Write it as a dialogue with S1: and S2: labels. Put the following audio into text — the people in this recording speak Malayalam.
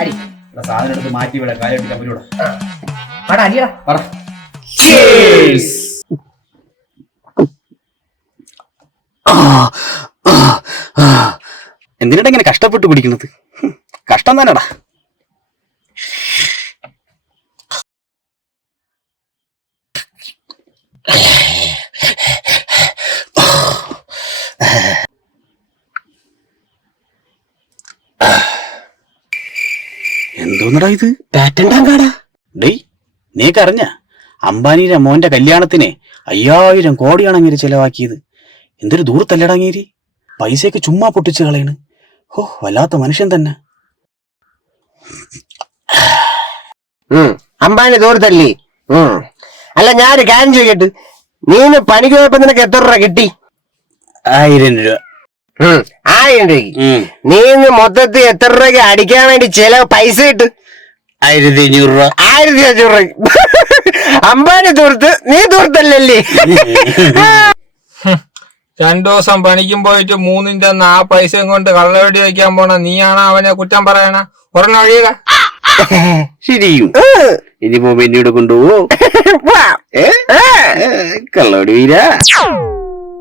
S1: അടി
S2: സാധനം എടുത്ത് മാറ്റി വിടാം കാലിട്ട് കമ്പനിയോട്
S1: ആടാ അടിയടാ.
S2: പറ.
S3: എന്തിനാ ഇങ്ങനെ കഷ്ടപ്പെട്ട് കുടിക്കുന്നത്? കഷ്ടം തന്നെടാ. എന്തോന്നടാ ഇത്? പാറ്റൻ കാടാ ഡേയ് നീക്കറിഞ്ഞ അംബാനിയുടെ മോന്റെ കല്യാണത്തിന് അയ്യായിരം കോടിയാണ് അങ്ങേര് ചെലവാക്കിയത്. എന്തൊരു ദൂരത്തല്ലടാ അങ്ങേരി? പൈസയൊക്കെ ചുമ്മാ പൊട്ടിച്ച് കളയണ്. ഓ വല്ലാത്ത മനുഷ്യൻ തന്നെ.
S4: അംബാനി അമ്പാനി ദൂരത്തല്ലേ. അല്ല ഞാനൊരു കാര്യം ചോദിക്കട്ടെ. നീന് പണിക്ക് പോയപ്പോ നിനക്ക് എത്ര രൂപ കിട്ടി?
S3: ആയിരം രൂപ.
S4: ആയിരം നീ
S3: ഉം.
S4: നീന്ന് മൊത്തത്തിൽ എത്ര രൂപയ്ക്ക് അടിക്കാൻ വേണ്ടി ചില പൈസ കിട്ടും
S3: ആയിരത്തി അഞ്ഞൂറ് രൂപ.
S4: ആയിരത്തി അഞ്ഞൂറ് രൂപ. അമ്പാനി തൂർത്ത്. നീ തൂർത്തല്ലേ
S5: രണ്ടു ദിവസം പണിക്കും പോയിട്ട് മൂന്നിന്റെ ഒന്ന് ആ പൈസയും കൊണ്ട് കള്ളവെടി വയ്ക്കാൻ പോണ നീയാണ് അവനെ കുറ്റം പറയണ. ഒരെണ്ണം അഴിയുക.
S3: ശരിയും. ഇനിയിപ്പോ പിന്നീട് കൊണ്ടുപോവോ? കള്ളവടി വീരാ.